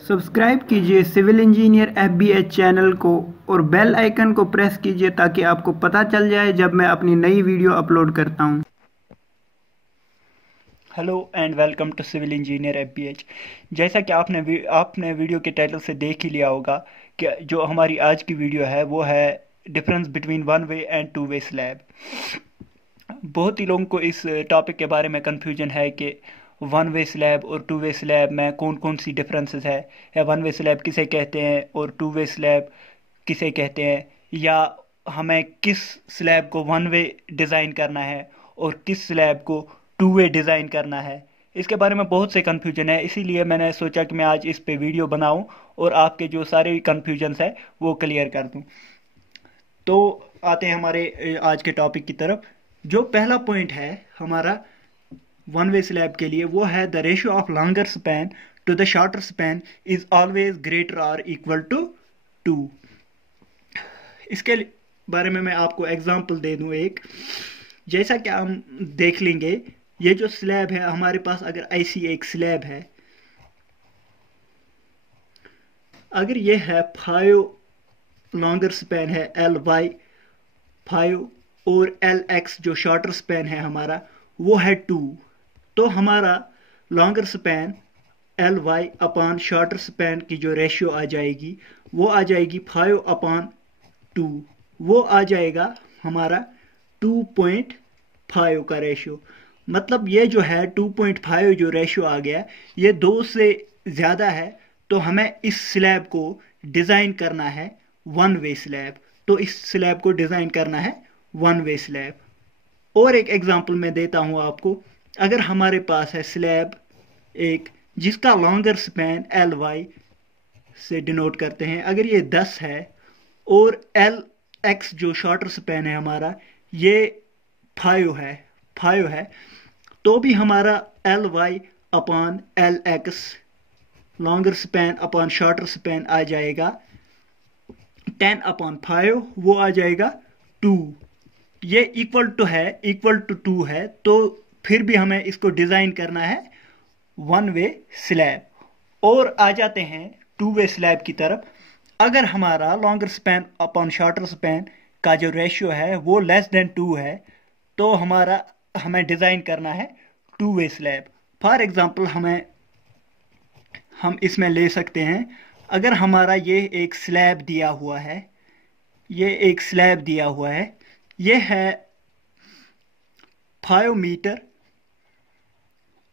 Subscribe कीजिए civil engineer FBH channel को और बेल आइकन को प्रेस कीजिए ताकि आपको पता चल जाए जब मैं अपनी नई वीडियो अपलोड करता हूं। Hello and welcome to civil engineer FBH। जैसा कि आपने वीडियो के टाइटल से देख ही लिया होगा कि जो हमारी आज की वीडियो है वो है difference between one way and to way slab. बहुत ही लोगों को इस टॉपिक के बारे में कन्फ्यूजन है कि वन वे स्लैब और टू वे स्लैब में कौन कौन सी डिफरेंसेस है, या वन वे स्लैब किसे कहते हैं और टू वे स्लैब किसे कहते हैं, या हमें किस स्लैब को वन वे डिज़ाइन करना है और किस स्लैब को टू वे डिज़ाइन करना है। इसके बारे में बहुत से कन्फ्यूजन है, इसीलिए मैंने सोचा कि मैं आज इस पे वीडियो बनाऊं और आपके जो सारे कन्फ्यूजन्स है वो क्लियर कर दूं। तो आते हैं हमारे आज के टॉपिक की तरफ। जो पहला पॉइंट है हमारा वन वे स्लैब के लिए वो है the ratio of longer span to the shorter span is always greater और इक्वल टू 2। इसके बारे में मैं आपको एग्जांपल दे दूं एक। जैसा कि हम देख लेंगे, ये जो स्लैब है हमारे पास, अगर ऐसी एक स्लैब है, अगर ये है 5 लॉन्गर स्पैन है LY 5 और LX जो शॉर्टर स्पैन है हमारा वो है 2, तो हमारा longer span LY upon shorter span की जो रेशियो आ जाएगी वो आ जाएगी 5/2, वो आ जाएगा हमारा 2.5 का रेशियो। मतलब ये जो है 2.5 जो रेशियो आ गया, ये 2 से ज़्यादा है, तो हमें इस स्लैब को डिज़ाइन करना है वन वे स्लैब। तो इस स्लैब को डिज़ाइन करना है वन वे स्लैब। और एक एग्जांपल मैं देता हूँ आपको। अगर हमारे पास है स्लैब एक जिसका लॉन्गर स्पैन LY से डिनोट करते हैं, अगर ये 10 है और LX जो शॉर्टर स्पैन है हमारा ये 5 है, तो भी हमारा LY upon LX longer span upon shorter span आ जाएगा 10/5, वो आ जाएगा 2। ये इक्वल टू 2 है, तो फिर भी हमें इसको डिज़ाइन करना है वन वे स्लैब। और आ जाते हैं टू वे स्लैब की तरफ। अगर हमारा longer span upon shorter span का जो रेशियो है वो लेस देन 2 है, तो हमें डिज़ाइन करना है to way slab. For example हम इसमें ले सकते हैं, अगर हमारा ये एक स्लैब दिया हुआ है, ये है 5 मीटर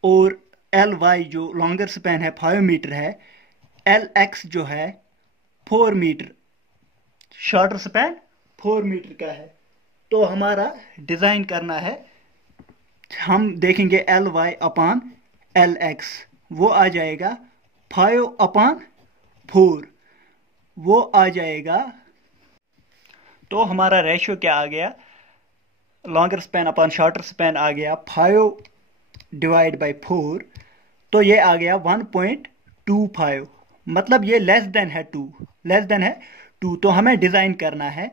और LY जो लॉन्गर स्पैन है 5 मीटर है, LX जो है 4 मीटर, शॉर्टर स्पैन 4 मीटर का है। तो हमारा डिज़ाइन करना है, हम देखेंगे LY अपॉन LX, वो आ जाएगा 5/4, वो आ जाएगा। तो हमारा रेशियो क्या आ गया, longer span upon shorter span आ गया 5/4, तो ये आ गया 1.25। मतलब ये लेस देन है 2, तो हमें डिज़ाइन करना है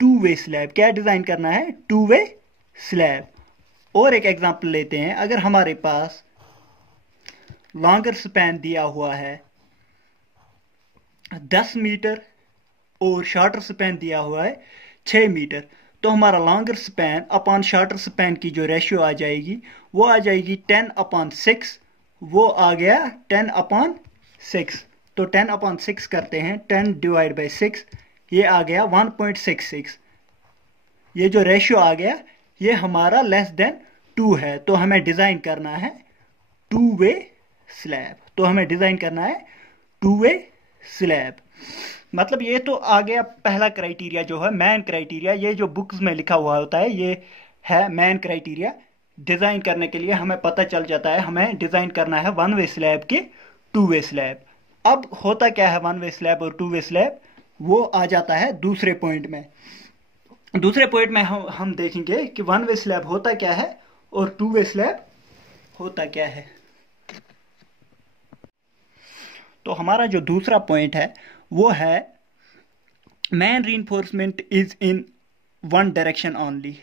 टू वे स्लैब। क्या डिज़ाइन करना है? To way slab. और एक एग्जांपल लेते हैं। अगर हमारे पास लॉन्गर स्पैन दिया हुआ है 10 मीटर और शॉर्टर स्पैन दिया हुआ है 6 मीटर, तो हमारा longer span upon shorter span की जो रेशियो आ जाएगी वो आ जाएगी 10/6, वो आ गया 10/6। तो 10/6 करते हैं, 10/6, ये आ गया 1.66। ये जो रेशियो आ गया ये हमारा लेस देन 2 है, तो हमें डिज़ाइन करना है टू वे स्लैब। मतलब ये तो आ गया पहला क्राइटेरिया जो है मैन क्राइटेरिया। ये जो बुक्स में लिखा हुआ होता है ये है मैन क्राइटेरिया। डिज़ाइन करने के लिए हमें पता चल जाता है हमें डिज़ाइन करना है वन वे स्लैब के टू वे स्लैब। अब होता क्या है वन वे स्लैब और टू वे स्लैब, वो आ जाता है दूसरे पॉइंट में। हम देखेंगे कि वन वे स्लैब होता क्या है और टू वे स्लैब होता क्या है। तो हमारा जो दूसरा पॉइंट है वो है man reinforcement is in one direction only.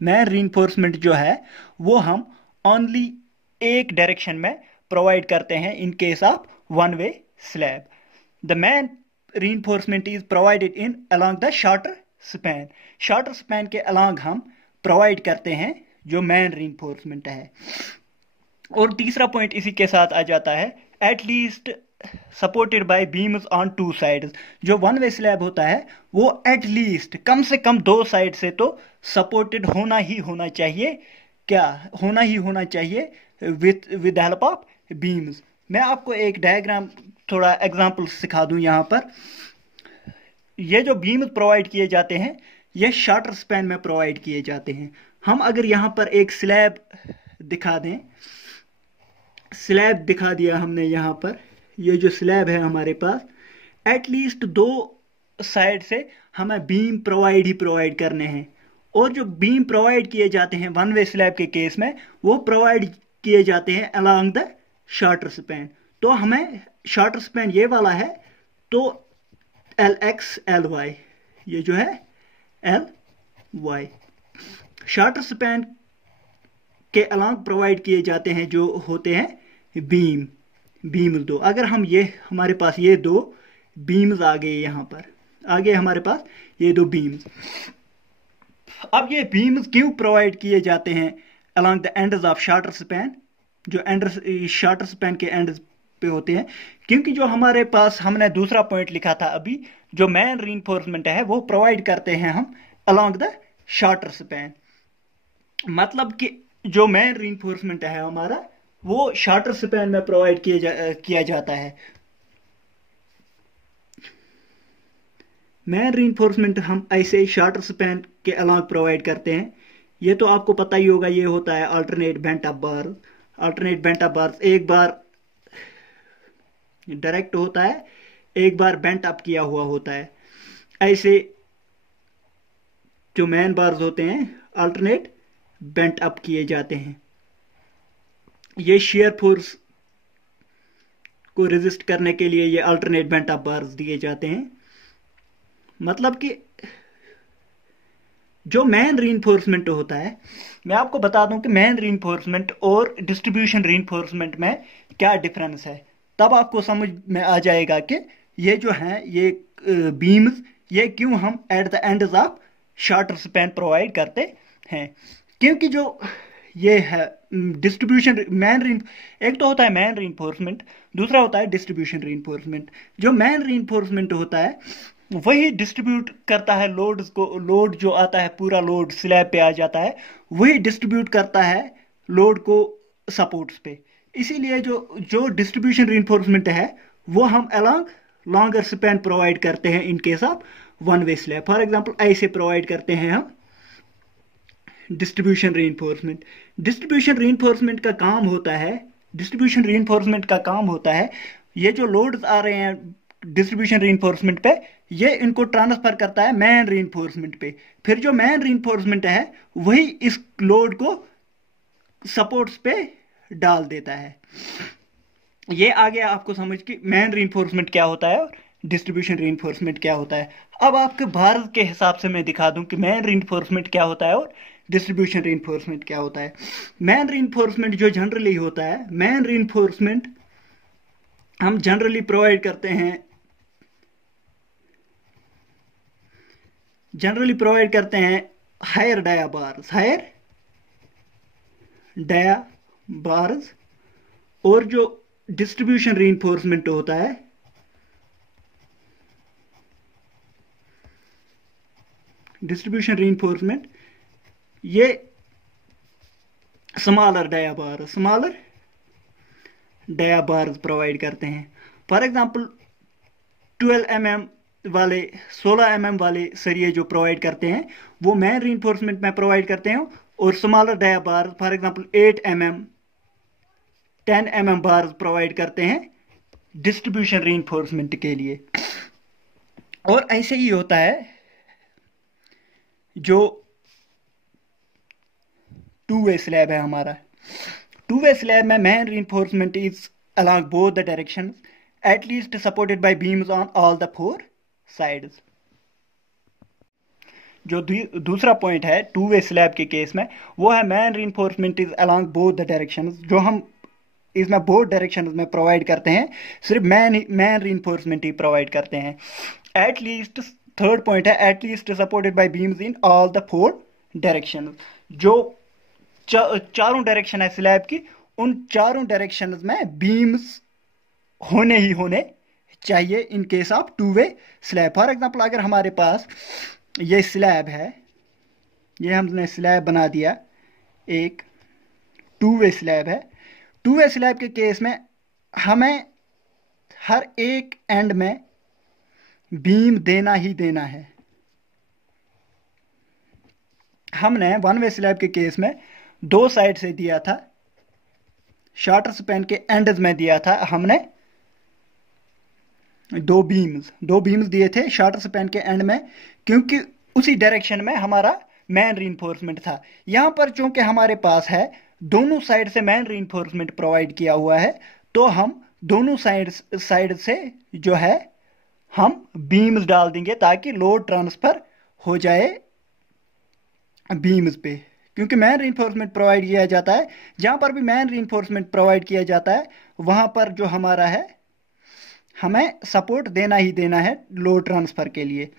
Man reinforcement जो है वो हम ओनली एक डायरेक्शन में प्रोवाइड करते हैं इन case of one way slab. The man reinforcement is provided in along the shorter span. Shorter span के along हम प्रोवाइड करते हैं जो मैन reinforcement है। और तीसरा पॉइंट इसी के साथ आ जाता है, at least supported by beams on two sides. जो वन वे स्लैब होता है वो एट लीस्ट कम से कम दो साइड से तो सपोर्टेड होना ही होना चाहिए। क्या होना ही होना चाहिए? With help of beams. मैं आपको एक डायग्राम थोड़ा एग्जांपल सिखा दूं। यहाँ पर ये जो बीम्स प्रोवाइड किए जाते हैं ये शॉर्टर स्पैन में प्रोवाइड किए जाते हैं। हम अगर यहाँ पर एक स्लैब दिखा दें, स्लैब दिखा दिया हमने यहाँ पर, ये जो स्लैब है हमारे पास, एटलीस्ट दो साइड से हमें बीम प्रोवाइड करने हैं। और जो बीम प्रोवाइड किए जाते हैं वन वे स्लैब के केस में वो प्रोवाइड किए जाते हैं अलोंग द शॉर्टर स्पैन। तो हमें शॉर्टर स्पैन ये वाला है तो LX LY, ये जो है LY शॉर्टर स्पैन के अलोंग प्रोवाइड किए जाते हैं जो होते हैं बीम दो। अगर हम ये हमारे पास ये दो बीम्स आ गए, यहाँ पर आ गए हमारे पास ये दो बीम्स। अब ये बीम्स क्यों प्रोवाइड किए जाते हैं along the ends of shorter span, जो एंड्स शॉर्टर स्पैन के एंड्स पे होते हैं? क्योंकि जो हमारे पास हमने दूसरा पॉइंट लिखा था अभी, जो मैन रीइंफोर्समेंट है वो प्रोवाइड करते हैं हम अलोंग द शॉर्टर स्पैन। मतलब कि जो मैन रीइंफोर्समेंट है हमारा वो शॉर्टर स्पैन में प्रोवाइड किया जाता है। मैन रीइंफोर्समेंट हम ऐसे शॉर्टर स्पैन के अलोंग प्रोवाइड करते हैं। ये तो आपको पता ही होगा, ये होता है अल्टरनेट बेंट अप बार। अल्टरनेट बेंट अप बार एक बार डायरेक्ट होता है, एक बार बेंट अप किया हुआ होता है। ऐसे जो मैन बार्स होते हैं अल्टरनेट बेंट अप किए जाते हैं। ये शेयर फोर्स को रेजिस्ट करने के लिए ये अल्टरनेट बेंट अप बार्स दिए जाते हैं। मतलब कि जो मैन रीइंफोर्समेंट होता है, मैं आपको बता दूं कि मैन रीइंफोर्समेंट और डिस्ट्रीब्यूशन रीइंफोर्समेंट में क्या डिफरेंस है। तब आपको समझ में आ जाएगा कि ये जो है ये बीम्स ये क्यों हम at the ends of shorter span provide करते हैं। क्योंकि जो ये है डिस्ट्रीब्यूशन एक तो होता है मैन रीइंफोर्समेंट, दूसरा होता है डिस्ट्रीब्यूशन रीइंफोर्समेंट। जो मैन रीइंफोर्समेंट होता है वही डिस्ट्रीब्यूट करता है लोड्स को। लोड जो आता है पूरा लोड स्लैब पे आ जाता है, वही डिस्ट्रीब्यूट करता है लोड को सपोर्ट्स पे। इसीलिए जो डिस्ट्रीब्यूशन रीइंफोर्समेंट है वो हम अलोंग लॉन्गर स्पैन प्रोवाइड करते हैं इन case of one way slab. For example ऐसे प्रोवाइड करते हैं हम डिस्ट्रीब्यूशन रीइंफोर्समेंट। डिस्ट्रीब्यूशन रीइंफोर्समेंट का काम होता है ये जो लोड्स आ रहे हैं डिस्ट्रीब्यूशन रीइंफोर्समेंट पे, ये इनको ट्रांसफर करता है मैन रीइंफोर्समेंट पे। फिर जो मैन रीइंफोर्समेंट है वही इस लोड को सपोर्ट्स पे डाल देता है। ये आ गया आपको समझ कि मैन रीइंफोर्समेंट क्या होता है और डिस्ट्रीब्यूशन रीइंफोर्समेंट क्या होता है। अब आपके भारत के हिसाब से मैं दिखा दूं कि मैन रीइंफोर्समेंट क्या होता है और डिस्ट्रीब्यूशन रीइंफोर्समेंट क्या होता है। मैन रीइंफोर्समेंट जो जनरली होता है, मैन रीइंफोर्समेंट हम जनरली प्रोवाइड करते हैं हायर डाया बार्स। और जो डिस्ट्रीब्यूशन रीइंफोर्समेंट होता है ये स्मॉलर डाया बार्स प्रोवाइड करते हैं। फॉर एग्जांपल 12 mm वाले 16 mm वाले सरिये जो प्रोवाइड करते हैं वो मैन रीइंफोर्समेंट में प्रोवाइड करते हैं। और smaller dia bar for example 8 mm 10 mm bars provide करते हैं डिस्ट्रीब्यूशन रीइंफोर्समेंट के लिए। और ऐसे ही होता है जो टू वे स्लैब है हमारा। टू वे स्लैब में man reinforcement is along both the directions at least supported by beams on all the 4 sides. जो दूसरा पॉइंट है टू वे स्लैब के केस में वो है man reinforcement is along both the directions. जो हम इसमें बोथ डायरेक्शन में प्रोवाइड करते हैं, सिर्फ मैन रीइंफोर्समेंट ही प्रोवाइड करते हैं। एट लीस्ट, थर्ड पॉइंट है, at least supported by beams in all the 4 direction. जो चारों डायरेक्शन है स्लैब की, उन चारों डायरेक्शन में बीम्स होने ही होने चाहिए इन case of 2 way slab. For example, अगर हमारे पास ये स्लैब है, ये हमने स्लैब बना दिया, एक 2 वे स्लैब है। 2 वे स्लैब के केस में हमें हर एक एंड में बीम देना ही देना है। हमने 1 वे स्लैब के केस में 2 साइड से दिया था, शॉर्टर स्पैन के एंड्स में दिया था हमने 2 बीम्स दिए थे शॉर्टर स्पैन के एंड में, क्योंकि उसी डायरेक्शन में हमारा मैन रीइंफोर्समेंट था। यहां पर चूंकि हमारे पास है दोनों साइड से मैन रीइंफोर्समेंट प्रोवाइड किया हुआ है, तो हम दोनों साइड से जो है हम बीम्स डाल देंगे ताकि लोड ट्रांसफर हो जाए बीम्स पे, क्योंकि मैन रीइंफोर्समेंट प्रोवाइड किया जाता है। जहां पर भी मैन रीइंफोर्समेंट प्रोवाइड किया जाता है वहां पर जो हमारा है हमें सपोर्ट देना ही देना है लोड ट्रांसफर के लिए।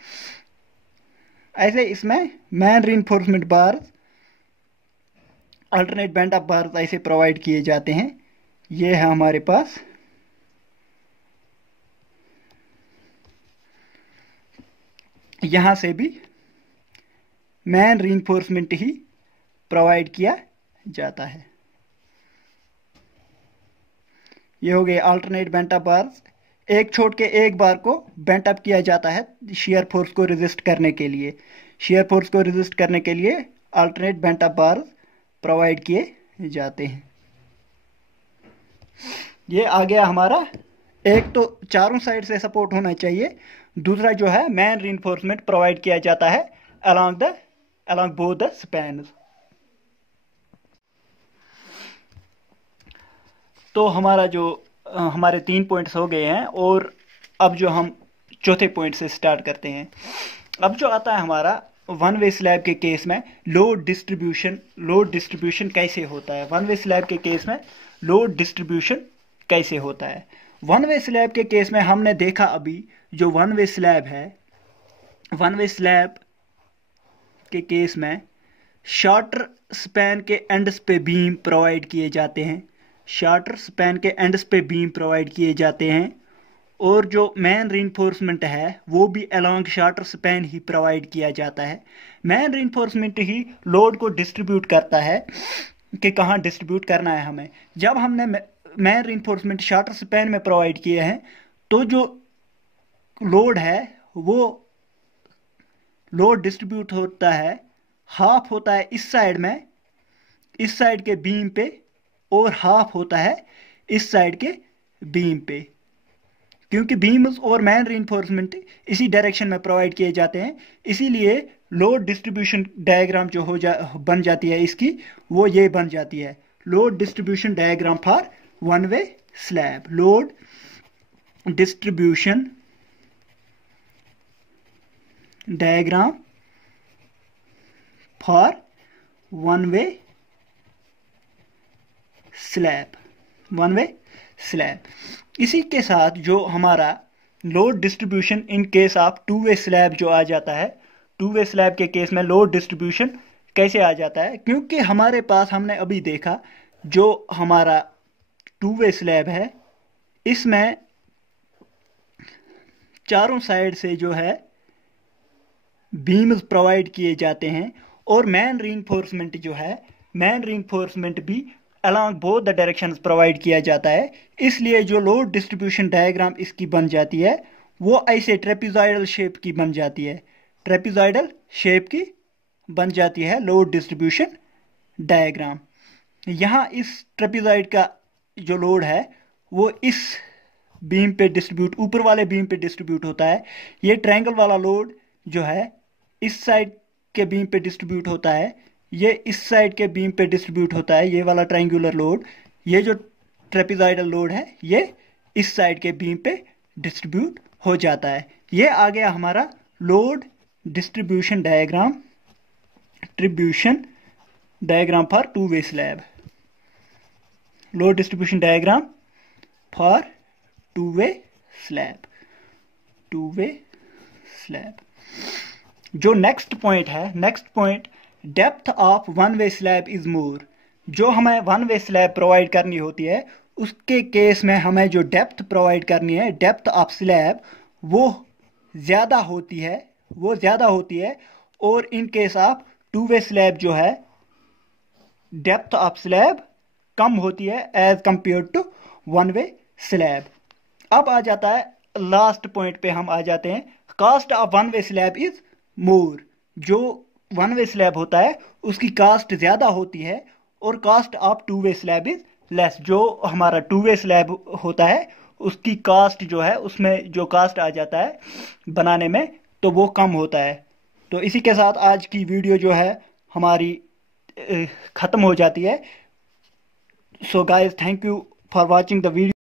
ऐसे इसमें man reinforcement bars, alternate band of bars ऐसे प्रोवाइड किए जाते हैं। ये है हमारे पास यहां से भी मैन रीइंफोर्समेंट ही प्रोवाइड किया जाता है। ये हो गए अल्टरनेट बेंट अप बार्स। एक छोड़ के एक बार को बेंट अप किया जाता है शियर फोर्स को रेजिस्ट करने के लिए। शियर फोर्स को रेजिस्ट करने के लिए alternate bent up bars provide किए जाते हैं। ये आ गया हमारा, एक तो चारों साइड से सपोर्ट होना चाहिए, दूसरा जो है मैन रीइंफोर्समेंट प्रोवाइड किया जाता है along both the spans। तो हमारा जो हमारे 3 पॉइंट्स हो गए हैं, और अब जो हम चौथे पॉइंट से स्टार्ट करते हैं। अब जो आता है हमारा 1 वे स्लैब के केस में लोड डिस्ट्रीब्यूशन कैसे होता है। 1 वे स्लैब के केस में लोड डिस्ट्रीब्यूशन कैसे होता है। 1 वे स्लैब के केस में हमने देखा अभी जो 1 वे स्लैब है, 1 वे स्लैब के केस में शॉर्टर स्पैन के एंड्स पे बीम प्रोवाइड किए जाते हैं, शॉर्टर स्पैन के एंड्स पे बीम प्रोवाइड किए जाते हैं, और जो मैन रीइंफोर्समेंट है वो भी अलोंग शॉर्टर स्पैन ही प्रोवाइड किया जाता है। मैन रीइंफोर्समेंट ही लोड को डिस्ट्रीब्यूट करता है कि कहाँ डिस्ट्रीब्यूट करना है हमें। जब हमने मैन रीइंफोर्समेंट शॉर्टर स्पैन में प्रोवाइड किए हैं तो जो लोड है वो लोड डिस्ट्रीब्यूट होता है, हाफ होता है इस साइड में, इस साइड के बीम पे, और हाफ होता है इस साइड के बीम पे, क्योंकि बीम्स और मैन रीइंफोर्समेंट इसी डायरेक्शन में प्रोवाइड किए जाते हैं। इसीलिए लोड डिस्ट्रीब्यूशन डायग्राम जो बन जाती है इसकी, वो ये बन जाती है load distribution diagram for 1 way slab. Load distribution diagram for 1 way slab, 1 way slab. इसी के साथ जो हमारा load distribution in case of 2 way slab जो आ जाता है, 2 वे स्लैब के केस में लोड डिस्ट्रीब्यूशन कैसे आ जाता है, क्योंकि हमारे पास हमने अभी देखा जो हमारा 2 वे स्लैब है इसमें चारों साइड से जो है बीम्स प्रोवाइड किए जाते हैं, और मैन रीइंफोर्समेंट जो है, मैन रीइंफोर्समेंट भी along both the directions provide किया जाता है। इसलिए जो लोड डिस्ट्रीब्यूशन डायग्राम इसकी बन जाती है वो ऐसे ट्रेपेजॉइडल शेप की बन जाती है, ट्रेपेजॉइडल शेप की बन जाती है लोड डिस्ट्रीब्यूशन डायग्राम। यहाँ इस ट्रेपेजॉइड का जो लोड है वो इस बीम पे डिस्ट्रीब्यूट, ऊपर वाले बीम पे डिस्ट्रीब्यूट होता है। ये ट्रायंगल वाला लोड जो है इस साइड के बीम पे डिस्ट्रीब्यूट होता है, ये इस साइड के बीम पे डिस्ट्रीब्यूट होता है, ये वाला ट्रायंगुलर लोड। ये जो ट्रेपेजॉइडल लोड है ये इस साइड के बीम पे डिस्ट्रीब्यूट हो जाता है। ये आ गया हमारा load distribution diagram, distribution diagram for 2 way slab. Load distribution diagram for to way slab. जो नेक्स्ट पॉइंट है, next point, depth of one way slab is more. जो हमें वन वे स्लैब प्रोवाइड करनी होती है उसके केस में हमें जो डेप्थ प्रोवाइड करनी है, डेप्थ ऑफ स्लैब, वो ज़्यादा होती है। और in case of two way slab जो है डेप्थ ऑफ स्लैब कम होती है as compare to one way slab. अब आ जाता है लास्ट पॉइंट पे, हम आ जाते हैं, cost of one way slab is more. जो वन वे स्लैब होता है उसकी कास्ट ज़्यादा होती है और cost of two way slab is less. जो हमारा टू वे स्लैब होता है उसकी कास्ट जो है, उसमें जो कास्ट आ जाता है बनाने में, तो वो कम होता है। तो इसी के साथ आज की वीडियो जो है हमारी ख़त्म हो जाती है। So guys, thank you for watching the video.